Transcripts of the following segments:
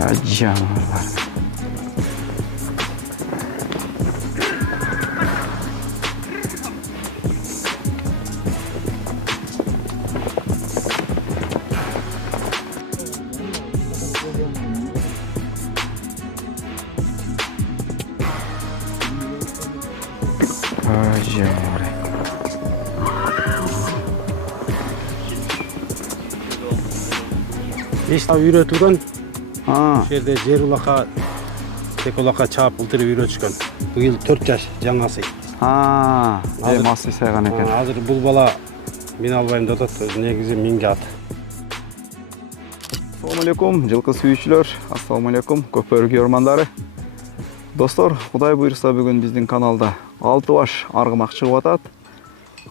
Canavarlar. Canavar. Бешта үйретілген, Ha. жерде жер улақа, тек улақа чаап ұлтырып үйретішкен. Бұл 4 жаш жаңасы. Ha. Hazır. Maslı saygan eкен. Азыр бұл бала мен албайым да отат, негізі менге аты. Assalamu alaikum, жылқы сүйүүчүлөр. Assalamu alaikum, көпөргү ормандары. Достор, Кудай буйрса бүгүн биздин каналда 6 баш аргымак чыгып атат.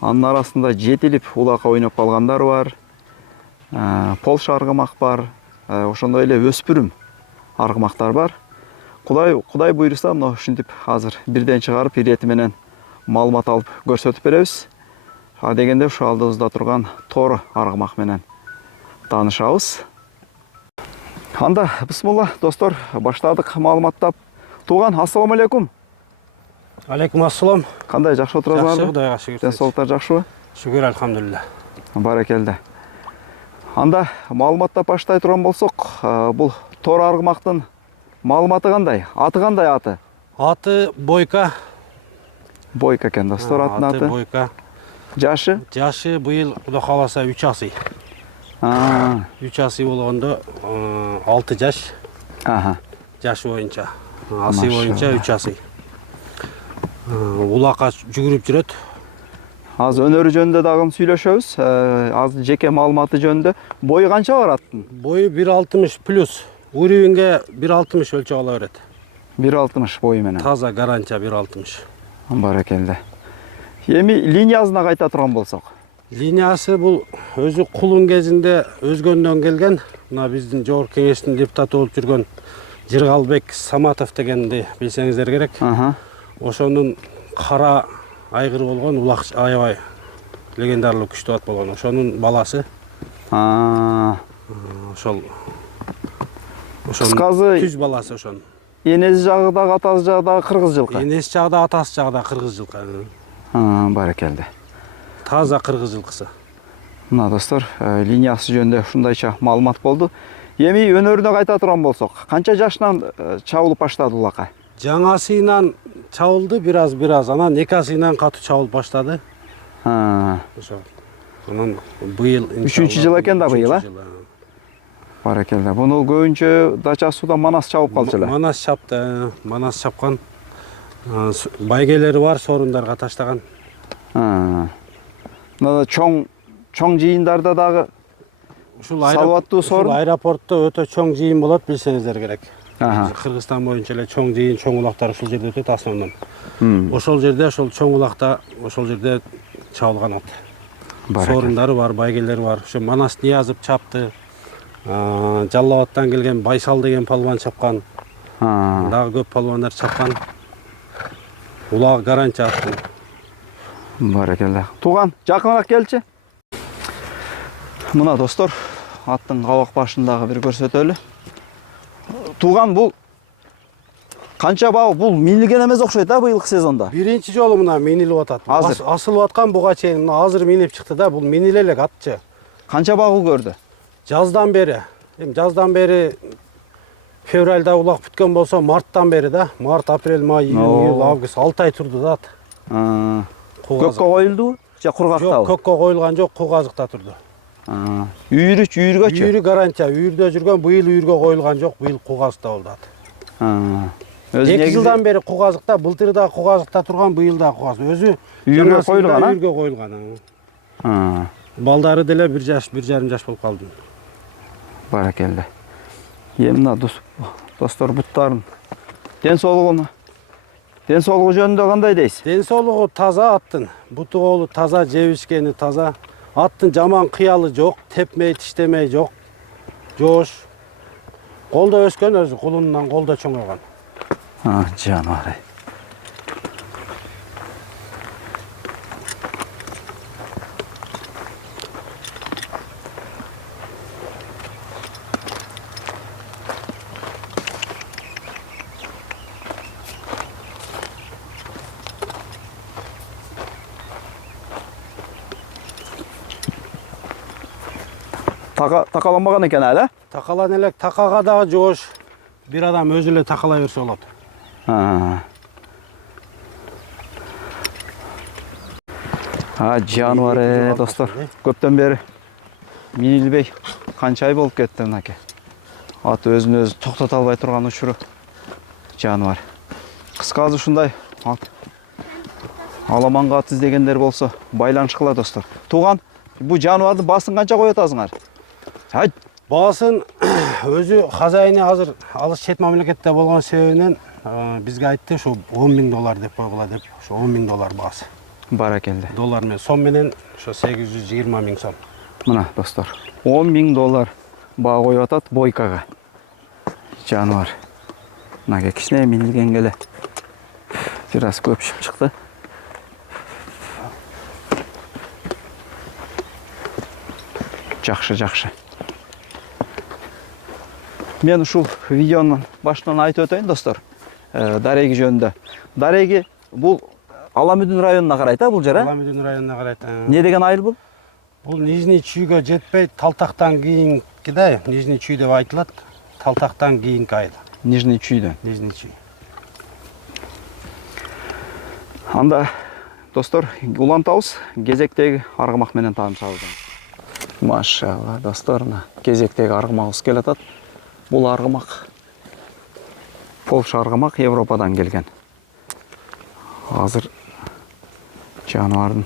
Анын арасында жетилип улака ойноп калгандар бар. Полша аргымак бар. Ошондой эле өспүрүм аргымактар бар. Кудай буйрса, мына ушинтип азыр бирден чыгарып ирети менен маалымат алып көрсөтүп беребиз. Дегенде ушу алдыбызда турган тор аргымак менен таанышабыз. Анда бисмилла достор, баштадык маалыматтап. Туган, ассаламу алейкум. Алейкум ассалам. Кандай, жакшы отурасыңарбы? Жакшы, Кудайга шүгүр. Денсаулыктар жакшыбы? Шүгүр, альхамдулилля. Баракелде. Анда маалыматтап баштай турган болсок, бул тор аргымактын маалыматы кандай? Аты кандай аты? Аты Бойка. Бойка экен достор, аттын Аты аты. Бойка. Жашы? Жашы быйыл Кудай кааласа 3 асый. 3 асый болгондо 6 жаш. Жашы боюнча. Асый боюнча 3 асый. Улака жүгүрүп жүрөт. Аз өнөрү жөнүндө дагы сүйлөшөбүз. Аз жеке маалыматы жөнүндө. Бою канча бар аттын? Бою 1.60 плюс. Уровенге 1.60 өлчөп ала берет. 1.60 бою менен. Таза гарантия 1.60. Баракелде. Эми линиясына кайта турган болсок. Линиясы бул өзү кулун кезинде өзгөндөн келген. Мына биздин жогорку кеңештин депутаты болуп жүргөн Жыргалбек Саматов дегенди билсеңиздер керек. Ошонун кара айгыр болгон улак аябай легендарлуу күчтүү ат болгон. Ошонун баласы. Ошол Кыскасы түз баласы ошонун. Энеси жагы дагы атасы жагы дагы кыргыз жылкы. Энеси жагы да атасы жагы да кыргыз жылкы. Баракелде. Таза кыргыз жылкысы. Мына достор, линиясы жөнүндө ушундайча маалымат болду. Эми өнөрүнө кайта турган болсок, канча жашынан чабылып баштады улака? Жаңасынан чабылды бираз, анан экасынан катуу чабылып баштады. Ошо. Анан быйыл 3-чү жыл экен да быйыл, Баракелде. Буну көбүнчө дача сууда Манас чабып калчу эле. Манас чапты, Манас чапкан. Байгелери бар, сорундарга таштаган. Мына чоң жыйындарда дагы салбаттуу сорун. Ушул аэропортто өтө чоң жыйын болот, билсеңиздер керек. Кыргызстан боюнча эле чоң жыйын, чоң улактар ушул жерде өтөт основном. Ошол жерде, ошол чоң улакта, ошол жерде чабылган ат. Сорундары бар, байгелери бар. Ошо Манас Ниязов чапты. Жалал Абадтан келген Байсал деген палван чапкан. Дагы көп палвандар чапкан. Улак гарантия аттын. Баракелде. Туган, жакыныраак келчи. Мына достор, аттын кабак башындагы бир көрсөтөлү. Туган, бул канча бабы? Бул минилген эмес окшойт быйылкы сезонда. Биринчи жолу мына минилип атат. Асылып аткан буга чейин азыр минип чыкты да, бул миниле элек атчы. Канча багуу көрдү? Жаздан бери. Жаздан бери февралда улак бүткөн болсо, марттан бери да. Март, апрель, май, июнь, август 6 ай турду да ат. Көккө коюлду же кургактабы? Жок, көккө коюлган жок, кугазыкта турду. Үйүргөчү? Үйүрү гарантия, үйүрдө жүргөн, быйыл үйүргө коюлган жок, быйыл кугазыкта болду ат. 2 жылдан бери кугазыкта, былтыр да кугазыкта турган, быйыл да кугазыкта. Өзү үйүргө коюлган, үйүргө коюлган. Балдары деле 1 жаш, 1,5 жаш болуп калды. Баракелде. Мына достор, буттарын ден соолугу жөнүндө кандай дейсиз? Ден соолугу таза аттын. Буту колу таза, жебишкени таза. Аттын жаман кыялы жок, тепмей, тиштемей жок. Жош. Колдо өскөн өзү, кулунан колдо чоңойгон. Жанары. Takalanmagan eкен әлі? Такалан элек, такага дагы жоош. Бир адам өзү эле такалай берсе болот. Жануар достор. Көптөн бери минилбей канча ай болуп кетти мынакей. Ат өзүн өзү токтото албай турган учуру жануар. Кыскасы ушундай ат аламанга ат издегендер болсо байланыш кыла достор. Тууган, бу жануардын баасын канча коюп атасыңар? Баасын өзү хозяйны азыр алыс чет мамлекетте болгон себебинен бизге айтты, ушу $10.000 деп койгула деп. Ушу $10.000 баасы. Баракелде. Доллар менен сом менен ушу 820.000 сом. Мына достор, $10.000 баа коюп атат бойкага. Жануар. Мына кичине минилген келе. Бир аз көпүшүп чыкты. Жакшы. Мен ушул видеонун башынан айтып өтөйүн достор. Дареги жөнүндө. Дареги бул Аламүдүн районуна карайт, бул жер, Аламүдүн районуна карайт. Не деген айыл бул? Бул Нижний Чүйгө жетпей, Талтактан кийинки да, Нижний Чүй деп айтылат. Талтактан кийинки айыл. Нижний Чүйдөн. Нижний Чүй. Анда достор, улантабыз кезектеги аргымак менен таанышабыз. Машалла достор, кезектеги аргымагыбыз келатат. Бул аргымак Польша аргымак, Европадан келген. Азыр жануардын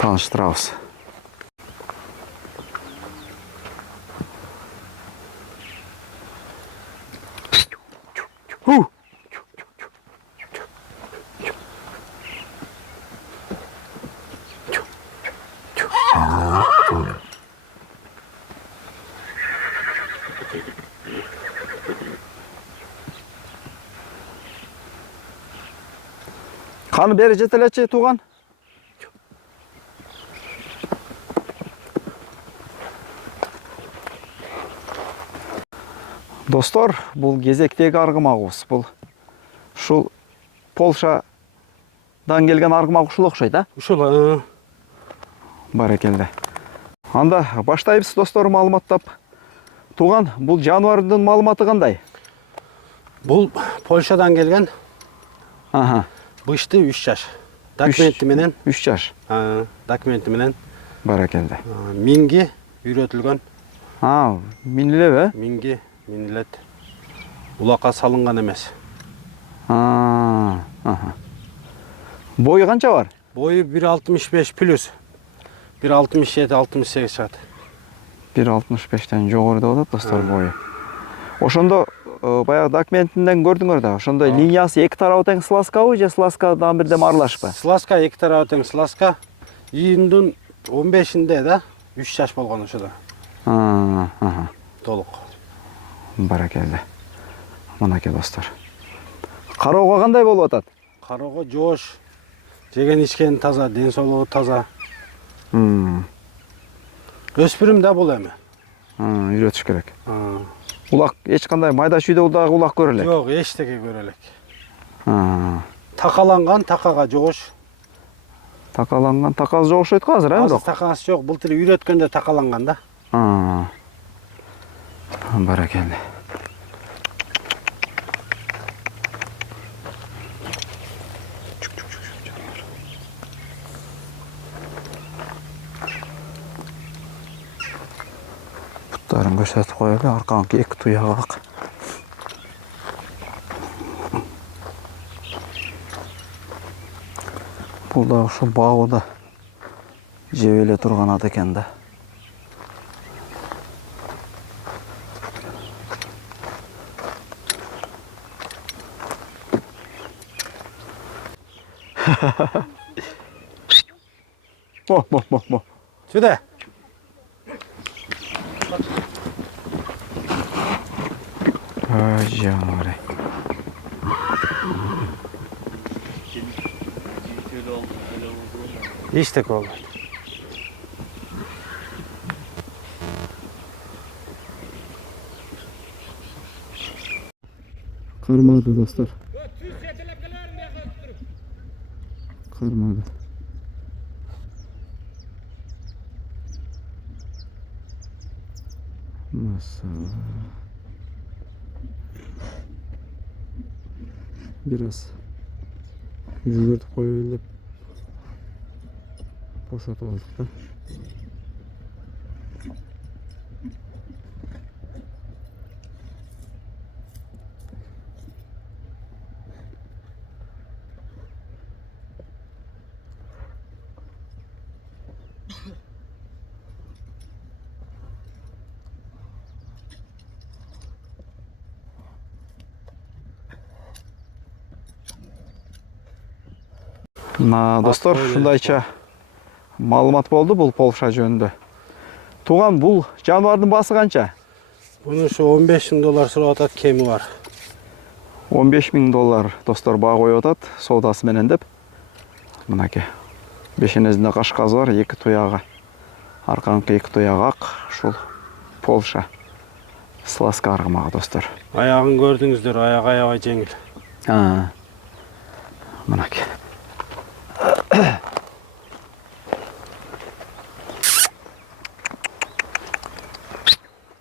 тааныштырабыз. Қаны бері жетелечи туған. Достор, бұл кезектегі арғымағыз. Бұл шул Польшадан келген арғымақ ушул окшойт, а? Ушул. Барекелде. Анда баштайбыз достор маалыматтап. Туған, бұл жануардын маалыматы кандай? Бул Польшадан келген. Аха. Бышты 3 жаш. Документи менен 3 жаш. Документи менен. Барекелде. Минги үйрөтүлгөн. Минилебе? Минги минилет. Улакка салынган эмес. Бою канча бар? Бою 1.65 плюс. 1.67-68 чыгат. 1.65тен жогору деп атат достор бою. Ошондо баягы документинден көрдүңөр да, ошондой линиясы эки тарабы тең сласкабы же сласкадан бирдем аралашпы? Сласка эки тарабы тең сласка. Июндун 15-inde да 3 жаш болгон ошодо. Толук. Баракелде. Мынакей достор. Кароого кандай болуп атат? Кароого жоош. Жеген ичкен таза, ден соолугу таза. Өспүрүм да бул эми. Үйрөтүш керек. Улак эч кандай майда чүйдө дагы улак көрө элек. Жок, эчтеке көрө элек. Такаланган, такага жоош. Такаланган, такасы жок окшойт го азыр, а? Азыр такасы жок, былтыр үйрөткөндө такаланган да. Баракелде. Буттарын көрсөтүп коелу, аркаңкы эки туягы ак. Бул да ушу багуда жеп эле турган ат экен да. Мо. Сюда. Жануар. Эчтеке болбойт. Кармады достор. Кармады. Maşallah. Biraz yügürtüp koyup elep boşaltıp aldık da. Достор, ушундайча маалымат болду бул Полша жөнүндө. Тууган, бул жаныбардын баасы канча? Bunun şu $15.000 сурап атат, кеми бар. $15.000 достор баа коюп атат, соодасы менен деп. Мынакей. Бешенесинде кашказы бар, эки туягы. Аркаңкы эки туягы ак, ушул Полша. Сласка аргымагы достор. Аягын көрдүңүздөр, аягы аябай жеңил. Мынакей.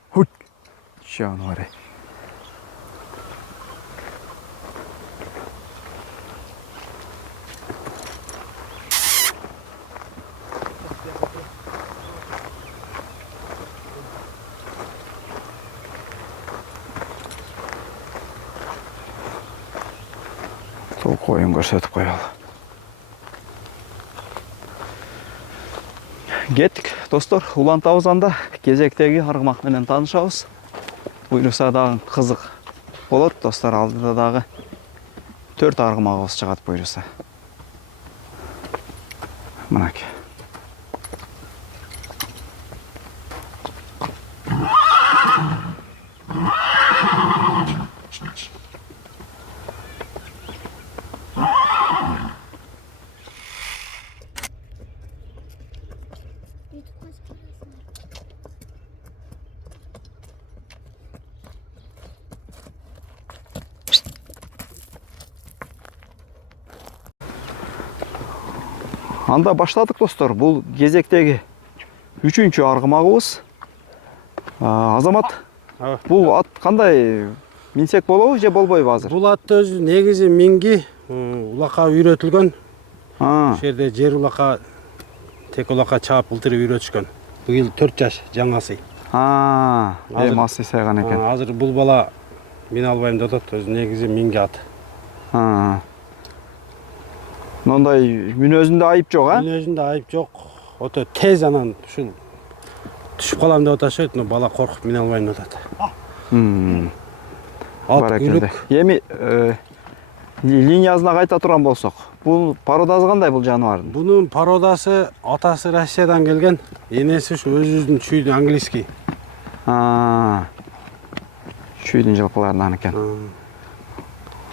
Хуй. Жануары. Сол коюн көрсөтүп коелу. Кеттик, достор, Улан Таузанда кезектеги аргымак менен таанышабыз. Буюрса дагы кызык болот, достор, алдыда дагы 4 аргымагыбыз чыгат буюрса. Мынакей. Анда баштадык, достор. Бул кезектеги 3-чү аргымагыбыз. Азамат, бул ат кандай, минсек болобу же болбойбу азыр? Бул атты өзү негизи минги улакка үйрөтүлгөн. Ошол жерде жер улакка, тек улакка чаап былтырып үйрөтүшкөн. Быйыл 4 жаш жаңасы. Масы сайган экен. Азыр бул бала мен албайм деп атат, өзү негизи минги ат. Мындай мүнөзүндө айып жок, Мүнөзүндө айып жок. Ото тез анан ушул түшүп калам деп атышат, но бала коркуп мине албайм деп атат. Баракелде. Эми линиясына кайта турган болсок, бул породасы кандай бул жаныбардын? Бунун породасы атасы Россиядан келген, энеси ушу өзүбүздүн чүйдүн английский. Чүйдүн жылкыларынан экен.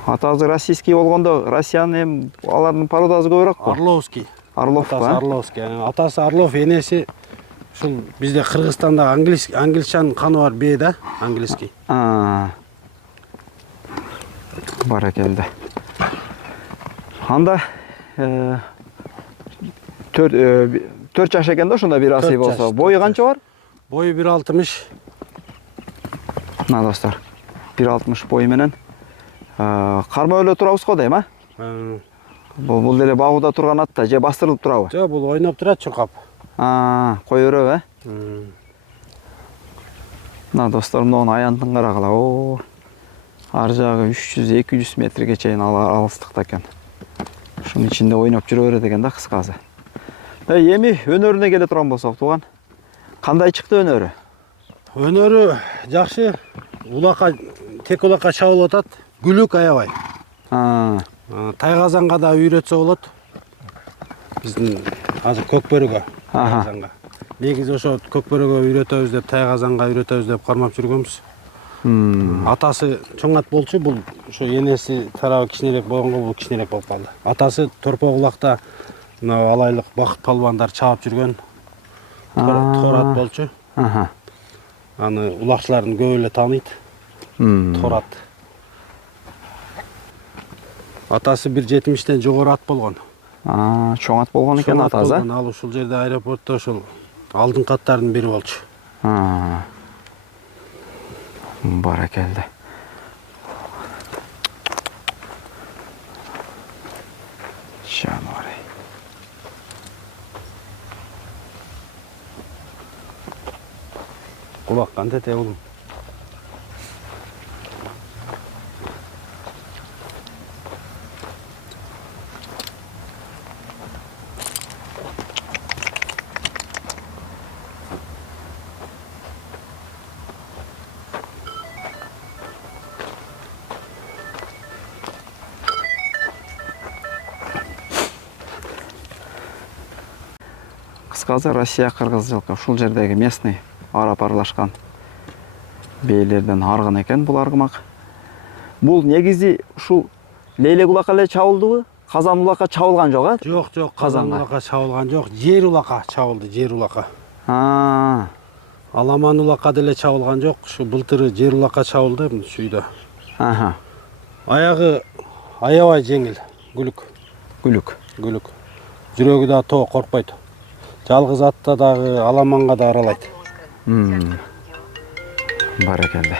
Атасы российский болгондо, Россиянын эми алардын породасы көбүрөөкпү? Орловский. Орловку, Атасы Орловский. Атасы Орлов, энеси ушул бизде Кыргызстанда англичан каны бар бээ да, английский. Баракелде. Анда 4 жаш экен да, ошондо бир асый болсо. Бою канча бар? Бою 1.60. Достор, 1.60 бою менен карма өлө турабыз го дейм, Бул деле багууда турган атта же бастырылып турабы? Жок, бул ойноп турат чуркап. Кой өрөбү, достор, муну аянтын карагыла. Ар жагы 300-200 метрге чейин алыстыкта экен. Ушунун ичинде ойноп жүрө берет экен да, кыскасы. Эми өнөрүнө келе турган болсок, тууган, кандай чыкты өнөрү? Өнөрү жакшы. Улакка, тек улакка чабылып атат. Күлүк аябай. Тайгазанга да үйрөтсө болот. Биздин азыр көкбөрөгө. Тайгазанга. Негизи ошо көкбөрөгө үйрөтөбүз деп, тайгазанга үйрөтөбүз деп кармап жүргөнбүз. Атасы чоң ат болчу, бул ошо энеси тарабы кичинерээк болгонго бул кичинерээк болуп калды. Атасы Торпок улакта мына алайлык Бакыт палбандар чаап жүргөн тор ат болчу. Аны улакчылардын көбү эле тааныйт. Тор ат. Атасы 1.70-тен жогору ат болгон. Чоң ат болгон экен атасы. Ал ушул жерде аэропортто ошол алдыңкы аттардын бири болчу. Barakallah. Жануар. Kulak qanday tegdim. Қысқасы Россия қырғыз жылқы ушул жердегі местный арапарлашкан бейлерден аргын екен бұл аргымак. Бұл негизи ушул Лейлек улакка эле чабылдыбы? Казан улакка чабылган жок, а? Жок, Казан улакка чабылган жок. Жер улакка чабылды, жер улакка. Аламан улакка деле чабылган жок. Ушу былтыры жер улакка чабылды шүйдө. Аягы аябай жеңил, күлүк. Күлүк. Жүрөгү да тоо коркпойт. Жалгыз атта дагы аламанга да аралайт. Баракалла.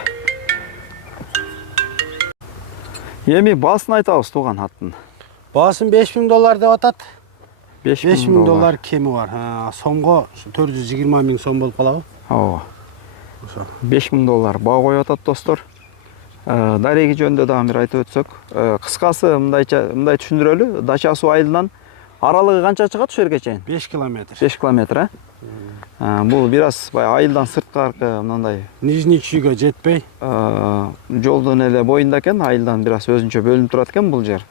Эми баасын айтабыз тууган аттын. Баасын $5000 деп атат. $5000 кеми бар. Сомго 420 000 сом болуп калабы? Ооба. Ошо. $5000 баа коюп атат достор. Дареги жөнүндө дагы бир айтып өтсөк, кыскасы мындай түшүндүрөлү. Дача суу айылынан аралыгы канча чыгат ушул жерге чейин? 5 километр. 5 километр, Бул бир аз айылдан сырткаркы мындай Нижний чүйгө жетпей, жолдун эле боюнда экен, айылдан бир аз өзүнчө бөлүнүп турат экен бул жер.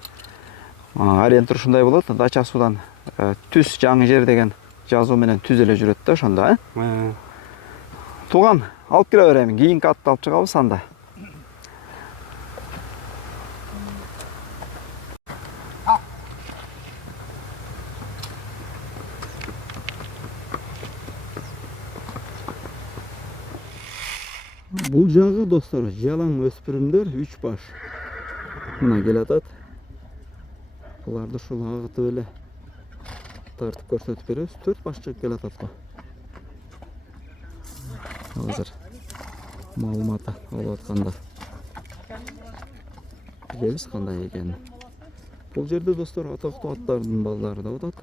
Ориентир ушундай болот. Дача суудан түз жаңы жер деген жазуу менен түз эле жүрөт да ошондо, Тууган, алып кире берем, кийинки атты алып чыгабыз анда. Бул жагы достор, жалаң өспүрүмдөр 3 баш. Мына келатат. Буларды ушул агытып эле тартып көрсөтүп беребиз. 4 баш чыгып келатат го. Азыр маалымат алып аткандар. Билебиз кандай экенин. Бул жерде достор атактуу аттардын балдары да атат.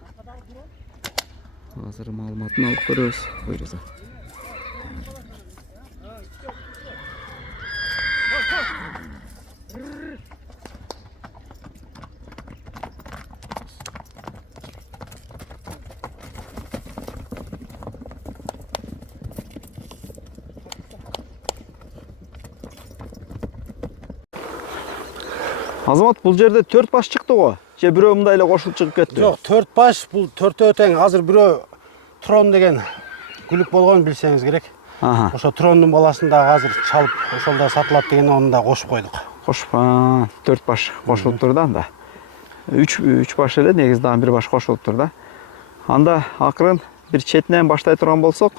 Азыр маалыматын алып көрөбүз. Буйрса. Азамат, бул жерде 4 баш чыкты го. Же бирөө мындай эле кошулуп чыгып кетти? Жок, 4 баш, бул 4 тең. Азыр бирөө Трон деген күлүк болгон билсеңиз керек. Ошо Трондун баласын да азыр чалып, ошолда сатылат деген onu да кошуп койдук. Кошуп, 4 баш кошулуп тур да анда. 3 баш эле, негизи дагы 1 баш кошулуп тур да. Анда акырын бир четинен баштай турган болсок,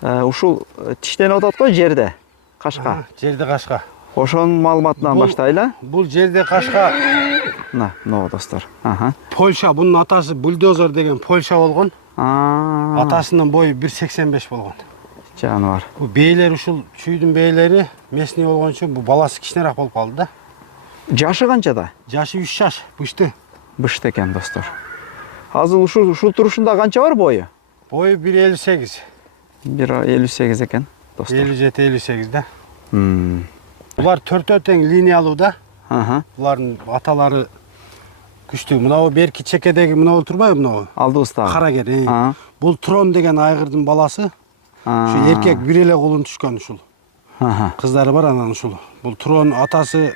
ушул тиштенип атат го жерде. Кашка. Жерде кашка. Ошонун маалыматынан баштайлы. Бул жерде кашка. Мына достор. Польша, бунун атасы Бульдозер деген Польша болгон. Атасынын бою 1,85 болгон. Жаныбар. Бу бейлер ушул чүйдүн бейлери местный болгон үчүн бу баласы кичинерээк болуп калды да. Жашы канчада? Жашы 3 жаш, бышты. Бышты экен достор. Азыр ушул турушунда канча бар бою? Бою 1,58. 1,58 экен достор. 57-58 да. Булар 4 тең линиялуу да. Булардын аталары күчтүү. Мынау берки чекедеги мынау турбайбы мынау? Алдыбызда. Карагер. Бул Трон деген айгырдын баласы. Шу эркек бир эле кулун түшкөн ушул. Кыздары бар анан ушул. Бул Трон атасы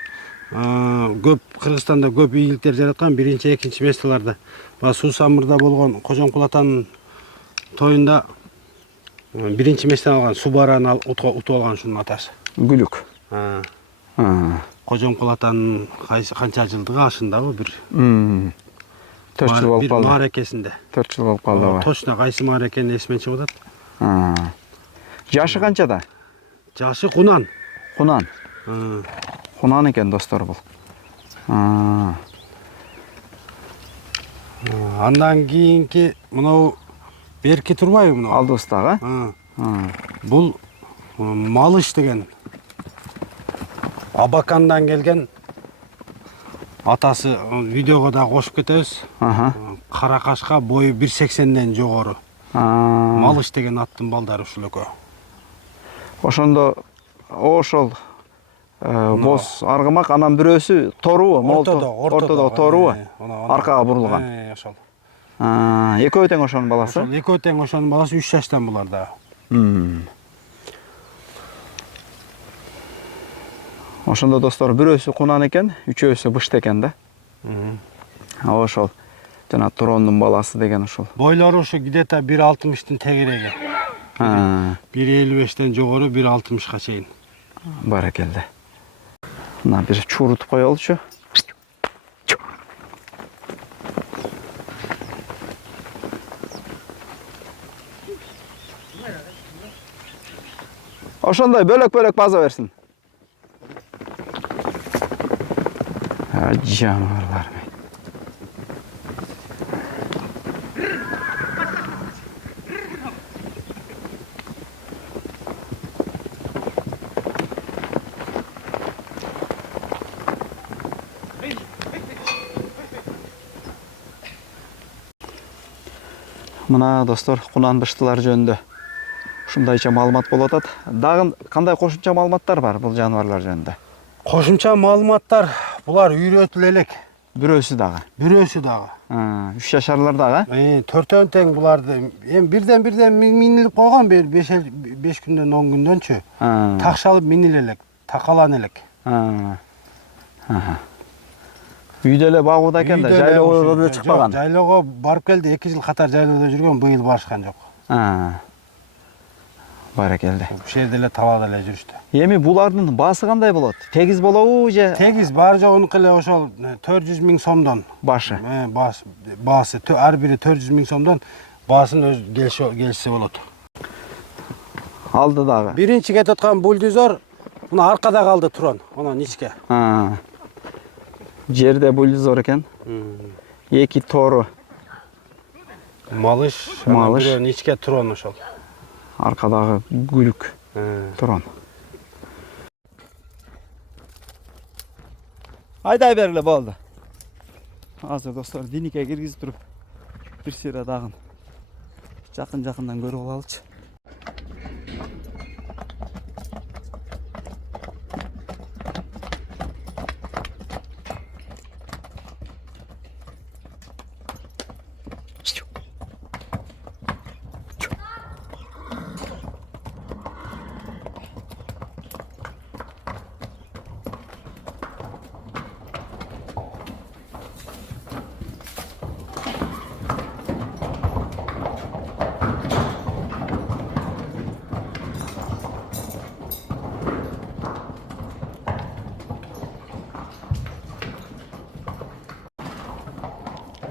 көп Кыргызстанда көп ийгиликтер жараткан, 1-2 месталарда. Ба Суусамырда болгон Кожомкул атанын тоюнда 1-местен алган Субараны утуп алган ушунун атасы. Күлүк. Кожомкул атанын канча жылдыгы ашындабы бир 4 жыл болуп калды. Бир мааракесинде. 4 жыл болуп калды. Точно кайсы мааракени эсимен чыгып атат. Жашы канчада? Жашы Кунан. Кунан экен достор бул. Андан кийинки мынау берки турбайбы мынау? Алдыбыздагы? Бул Малыш деген Абакандан келген. Атасы видеого да кошуп кетебиз. Кара кашка бою 1.80ден жогору. Малыш деген аттын балдары ушул экөө. Ошондо ошол боз аргымак, анан бирөөсү торубу? Ортодо торубу? Аркага бурулган. Ошол. Экөө тең ошонун баласы? Ошол экөө тең ошонун баласы 3 жаштан булар дагы. Ошондо достор, бирөөсү кунан экен, үчөөсү бышты экен да. Ошол жана Турондун баласы деген ушул. Бойлору ушу где-то 1.60-тын тегереги. 1.55ден жогору 1.60га чейин. Баракелде. Мына бир чурутуп коелучу. Ошондой бөлөк-бөлөк база берсин. Жаныбарлар. Мына достор, кунан быштылар жөнүндө ушундайча маалымат болуп атат. Дагы кандай кошумча маалыматтар бар бул жаныбарлар жөнүндө? Кошумча маалыматтар булар үйрөтүлө элек. Бирөөсү дагы. 3 жашарлар дагы? Төртөн тең буларды. Эми бирден минилип койгон 5 күндөн 10 күндөнчү. Такшалып миниле элек, такалан элек. Үйдө эле багууда экен да, жайлоого да чыкпаган. Жайлоого барып келди, 2 жыл катар жайлоодо жүргөн, быйыл барышкан жок. Баракелде. Бул жерде эле талаада эле жүрүштү. Эми булардын баасы кандай болот? Тегиз болобу же? Тегиз, баары жогунуку эле ошол 400 миң сомдон. Башы? Баасы, ар бири 400 миң сомдон баасын өз келсе болот. Алды дагы. Биринчи кетип аткан бульдозер муну аркада калды Турон, анан ичке. Жерде бульдозер экен. 2 тору. Малыш, бирөөнүн ичке Турон ошол. Аркадагы күлүк Турон. Айдай бергиле болду. Азыр достор диникке киргизип туруп бир сыйра дагы жакын-жакындан көрүп алалычы.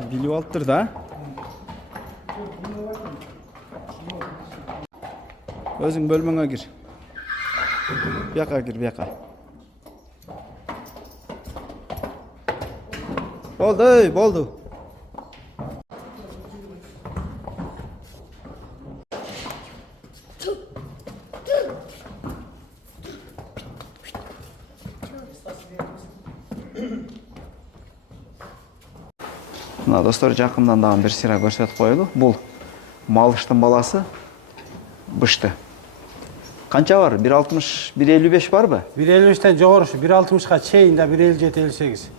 Билип алыптыр да. Өзүң бөлмөңө кир. Бияка кир, бияка. Болду. Мына достор, жакындан дагы бир сыйра көрсөтүп коелу. Бул малыштын баласы бышты. Канча бар? 1.60, 1.55 барбы? 1.55ден жогору, 1.60га чейин да 1.57-1.58.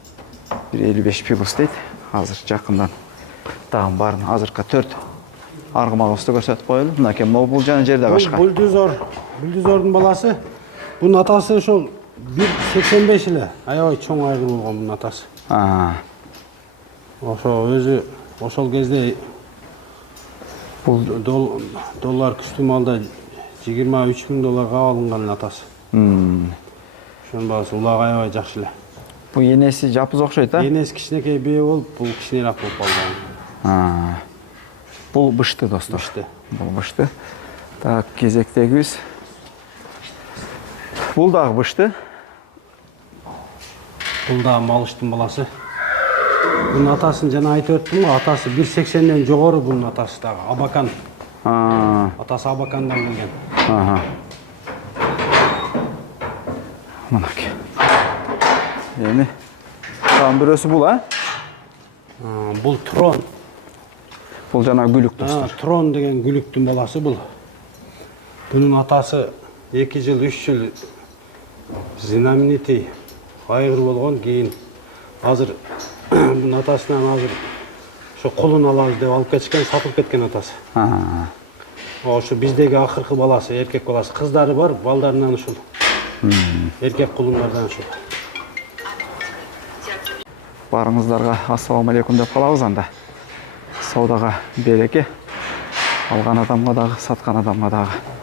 1.55 пибус дейт. Азыр жакындан дагы барын азыркы 4 аргымагыбызды көрсөтүп коелу. Мынакей бул жана жерде башка. Бульдозердун баласы. Бунун атасы ошол 1.85 эле. Аябай чоң айгыр болгон бунун атасы. Өзү ошол кезде бул доллар күчтүү малда $23.000 алынган атасы. Ошонун баласы улагы аябай жакшы эле. Бул энеси жапыз окшойт, а? Энеси кичинекей бие болуп, бул кичинерээк болуп калган. Бул бышты достор. Бул бышты. Так, кезектегибиз. Бул дагы бышты. Бул дагы малыштын баласы. Bunun atasını jana айтып өттүм го, атасы 1.80ден жогору bunun атасы дагы Абакан. Атасы Абакандан келген. Мынакей. Эми там бирөөсү бул, а? Бул трон. Бул жана гүлүк достор. Трон деген гүлүктүн баласы бул. Bunun atası 2 yıl, 3 yıl знаменитый айгыр болгон, кийин азыр bunun атасынан азыр ошо кулун алабыз деп алып кетишкен, сатылып кеткен атасы. Ошо биздеги акыркы баласы, эркек баласы, кыздары бар, балдарынан ушул. Эркек кулундардан ушул. Барыңыздарга ассаламу алейкум деп калабыз анда. Саудага береке. Алган адамга дагы, саткан адамга дагы.